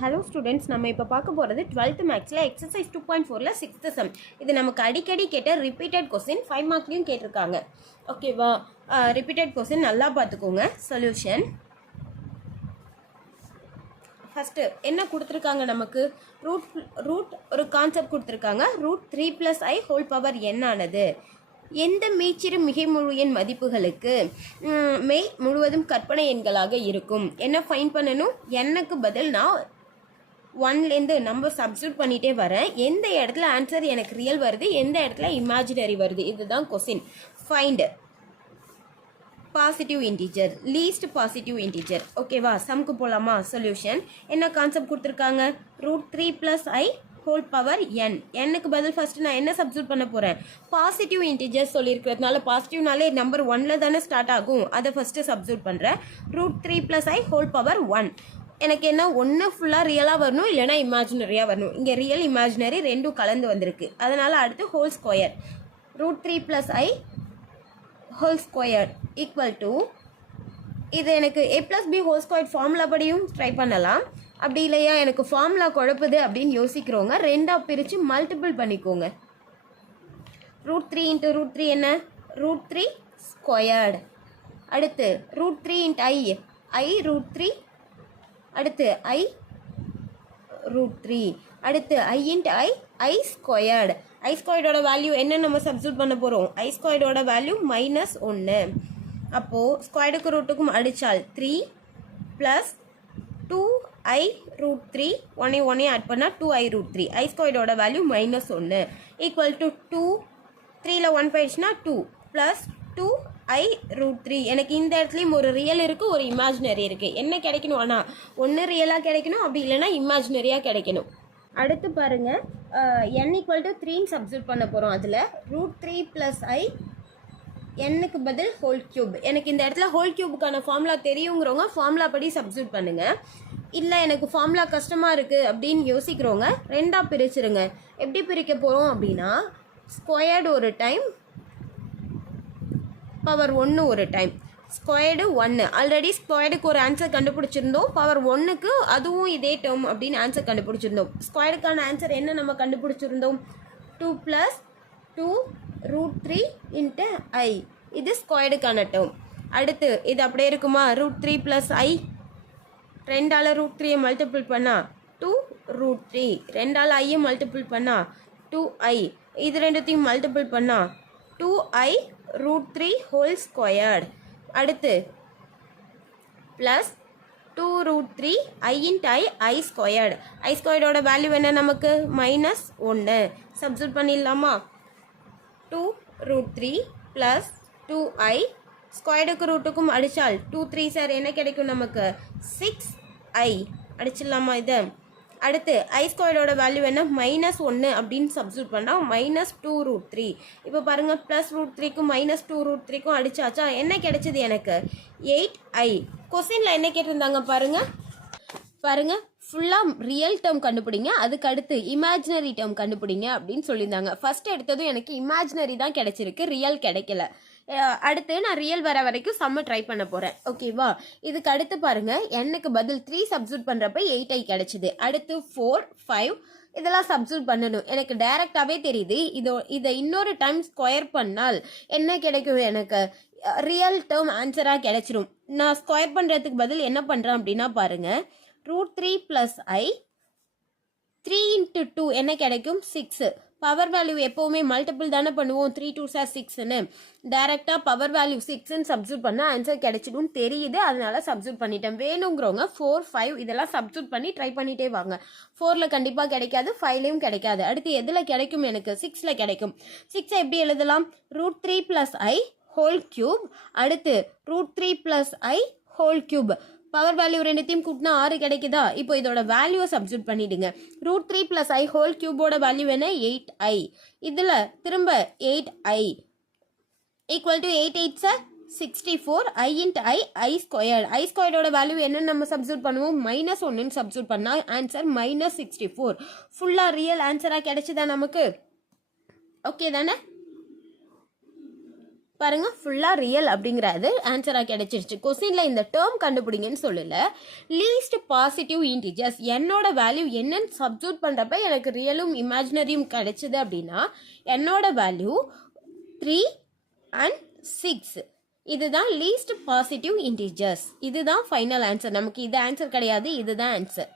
Hello students, நம்ம இப்போ பார்க்க போகிறது 12th மேக்ஸில் எக்ஸசைஸ் 2.4ல் 6th சம். இது நமக்கு அடிக்கடி கேட்ட ரிப்பீட்டட் கொஸ்டின், 5 மார்க்லேயும் கேட்டிருக்காங்க. ஓகேவா? ரிப்பீட்டட் கொஸ்டின் நல்லா பார்த்துக்கோங்க. சொல்யூஷன் ஃபஸ்ட்டு என்ன கொடுத்துருக்காங்க, நமக்கு ரூட் ஒரு கான்செப்ட் கொடுத்துருக்காங்க. Root 3 + i whole power n ஆனது எந்த மீச்சிறு மிகை முழு எண் மதிப்புகளுக்கு மெய் முழுவதும் கற்பனை எண்களாக இருக்கும். என்ன ஃபைன் பண்ணணும்? என்னக்கு பதில் நான் 1லேருந்து நம்பர் சப்ஸ்டியூட் பண்ணிகிட்டே வரேன். எந்த இடத்துல ஆன்சர் எனக்கு ரியல் வருது, எந்த இடத்துல இமேஜினரி வருது, இதுதான் question. Find positive integer, least positive integer. ஓகேவா? சம்க்கு போகலாமா? சொல்யூஷன் என்ன கான்செப்ட் கொடுத்துருக்காங்க? Root 3 + i whole power n. என்னக்கு பதில் ஃபர்ஸ்ட் நான் என்ன சப்ஸ்டியூட் பண்ண போகிறேன்? பாசிட்டிவ் இன்டிஜர் சொல்லியிருக்கிறதுனால பாசிட்டிவ்னாலே நம்பர் 1ல் தானே ஸ்டார்ட் ஆகும். அதை ஃபஸ்ட்டு சப்ஸ்டியூட் பண்ணுறேன். Root 3 + i whole power 1. எனக்கு என்ன, ஒன்று ஃபுல்லாக ரியலாக வரணும், இல்லைனா இமேஜினரியாக வரணும். இங்கே ரியல் இமேஜினரி ரெண்டும் கலந்து வந்திருக்கு. அதனால் அடுத்து whole square. Root 3 + i whole square equal to, இது எனக்கு a + b whole square formula படியும் ட்ரை பண்ணலாம். அப்படி இல்லையா எனக்கு ஃபார்முலா குழப்புது அப்படின்னு யோசிக்கிறவங்க ரெண்டாக பிரித்து மல்டிபிள் பண்ணிக்கோங்க. ரூட் 3 × ரூட் 3 என்ன? ரூட் 3 ஸ்கொயர்டு. அடுத்து ரூட் 3 × i ரூட் 3. அடுத்து i ரூட் 3. அடுத்து i × i ஸ்கொயர்டு. i ஸ்கொயர்டோட வேல்யூ என்ன நம்ம சப்ஸ்டியூட் பண்ண போகிறோம்? i ஸ்கொயர்டோட வேல்யூ -1. அப்போது ஸ்கொயர்டுக்கு ரூட்டுக்கும் அடித்தால் 3 + 2i ரூட் 3. 1 ஆட் பண்ணால் 2i ரூட் 3. i ஸ்கொயர்டோட வேல்யூ -1 ஈக்குவல் டு 2. 3ல் 1 போயிடுச்சுன்னா 2 + 2i ரூட் 3. எனக்கு இந்த இடத்துலையும் ஒரு ரியல் இருக்குது, ஒரு இமேஜினரி இருக்குது. என்ன கிடைக்கணும்? ஆனால் ஒன்று ரியலாக கிடைக்கணும், அப்படி இல்லைனா இமேஜினரியாக கிடைக்கணும். அடுத்து பாருங்கள், n = 3ன்னு சப்ஸ்டியூட் பண்ண போகிறோம். அதில் ரூட் 3 + i என்னுக்கு பதில் ஹோல் க்யூப். எனக்கு இந்த இடத்துல ஹோல் க்யூபுக்கான ஃபார்முலா தெரியுங்கிறவங்க ஃபார்முலா படி சப்ஸ்டியூட் பண்ணுங்கள். இல்லை எனக்கு ஃபார்முலா கஷ்டமாக இருக்குது அப்படின்னு யோசிக்கிறவங்க ரெண்டாக பிரிச்சுருங்க. எப்படி பிரிக்க போகிறோம் அப்படின்னா, ஸ்கொயர்டு ஒரு டைம், பவர் 1 ஒரு டைம். ஸ்கொயர்டு 1, ஆல்ரெடி ஸ்கொயர்டுக்கு ஒரு ஆன்சர் கண்டுபிடிச்சிருந்தோம். பவர் 1க்கு அதுவும் இதே டேர்ம் அப்படின்னு ஆன்சர் கண்டுபிடிச்சிருந்தோம். ஸ்கொயர்டுக்கான ஆன்சர் என்ன நம்ம கண்டுபிடிச்சிருந்தோம்? 2 + 2 ரூட் 3 × i. இது ஸ்கொயர்டுக்கான டேர்ம். அடுத்து இது அப்படியே இருக்குமா? ரூட் 3 + i 2ஆல் ரூட் 3 மல்டிபிள் பண்ணால் 2 ரூட் 3. 2ஆல் i மல்டிபிள் பண்ணால் 2i. இது ரெண்டுத்தையும் மல்டிபிள் பண்ணால் 2i ரூட் 3 ஹோல் ஸ்கொயர்டு. அடுத்து plus 2 root 3 i × i squared. i ஸ்கொயர்டோட வேல்யூ என்ன நமக்கு? -1. சப்ஸ்டியூட் பண்ணிடலாமா? 2 ரூட் 3 + 2i. ஸ்கொயர்டுக்கு ரூட்டுக்கும் அடித்தால் 2 3 சார் என்ன கிடைக்கும் நமக்கு? 6i. அடிச்சிடலாமா இதை? அடுத்து i ஸ்கொயர்டோட வேல்யூ என்ன? -1 அப்படின்னு சப்ஸ்டியூட் பண்ணால் -2 ரூட் 3. இப்போ பாருங்கள், ப்ளஸ் ரூட் 3க்கும் -2 ரூட் 3க்கும் அடிச்சாச்சா? என்ன கிடைச்சிது எனக்கு? 8i. கொஸ்டினில் என்ன கேட்டிருந்தாங்க பாருங்கள், ஃபுல்லாக ரியல் டேர்ம் கண்டுபிடிங்க, அதுக்கு அடுத்து இமேஜினரி டேர்ம் கண்டுபிடிங்க அப்படின்னு சொல்லியிருந்தாங்க. ஃபஸ்ட்டு எடுத்ததும் எனக்கு இமேஜினரி தான் கிடைச்சிருக்கு, ரியல் கிடைக்கல. அடுத்து நான் ரியல் வர வரைக்கும் சம்ம ட்ரை பண்ண போகிறேன். ஓகேவா? இதுக்கு அடுத்து பாருங்கள், என்னுக்கு பதில் 3 சப்ஸ்டியூட் பண்ணுறப்ப 8i கிடைச்சிது. அடுத்து 4 5 இதெல்லாம் சப்ஸ்டியூட் பண்ணணும். எனக்கு டைரெக்டாகவே தெரியுது. இதை இன்னொரு டைம் ஸ்கொயர் பண்ணால் என்ன கிடைக்கும்? எனக்கு ரியல் டேர்ம் ஆன்சராக கிடைச்சிரும். நான் ஸ்கொயர் பண்ணுறதுக்கு பதில் என்ன பண்ணுறேன் அப்படின்னா பாருங்கள், ரூட் 3 + i 3 × 2 என்ன கிடைக்கும்? 6. பவர் வேல்யூ எப்போவுமே மல்டிபிள் தானே பண்ணுவோம். 3 2 சார் 6ன்னு டைரெக்டாக பவர் வேல்யூ 6ன்னு சப்ஸ்டியூட் பண்ணால் ஆன்சர் கிடைச்சிடும் தெரியுது, அதனால சப்ஸ்டியூட் பண்ணிட்டேன். வேணுங்கிறவங்க 4 5 இதெல்லாம் சப்ஸ்டியூட் பண்ணி ட்ரை பண்ணிகிட்டே வாங்க. 4ல் கண்டிப்பாக கிடைக்காது, 5லையும் கிடைக்காது. அடுத்து எதில் கிடைக்கும்? எனக்கு 6ல் கிடைக்கும். 6 எப்படி எழுதலாம்? Root 3 + i whole cube. அடுத்து root 3 + i whole cube. Power value ரெண்டுத்தையும் கூட்டினா 6 கிடைக்குதா? இப்போ இதோட வேல்யூவை சப்ஸ்டியூட் பண்ணிவிடுங்க. ரூட் 3 + i ஹோல் க்யூபோட வேல்யூ என்ன? 8i. இதில் திரும்ப 8i equal to 8 8 sir 64 i × i squared. i ஸ்கொயர்டோட வேல்யூ என்னன்னு நம்ம சப்ஸ்டியூட் பண்ணுவோம்? -1ன்னு சப்ஸ்டியூட் பண்ணால் ஆன்சர் -64. ஃபுல்லாக ரியல் ஆன்சராக கிடைச்சிதா நமக்கு? ஓகே தானே? பாருங்கள் ஃபுல்லாக ரியல் அப்படிங்கிறது ஆன்சராக கிடைச்சிருச்சு. கொஸ்டினில் இந்த டேர்ம் கண்டுபிடிங்கன்னு சொல்லல, லீஸ்ட் பாசிட்டிவ் இன்டிஜர்ஸ் என்னோட வேல்யூ என்னன்னு சப்ஸ்டியூட் பண்ணுறப்ப எனக்கு ரியலும் இமேஜினரியும் கிடைச்சிது அப்படின்னா என்னோட வேல்யூ 3 and 6. இதுதான் லீஸ்ட் பாசிட்டிவ் இன்டிஜர்ஸ். இதுதான் ஃபைனல் ஆன்சர். நமக்கு இது ஆன்சர் கிடையாது, இதுதான் ஆன்சர்.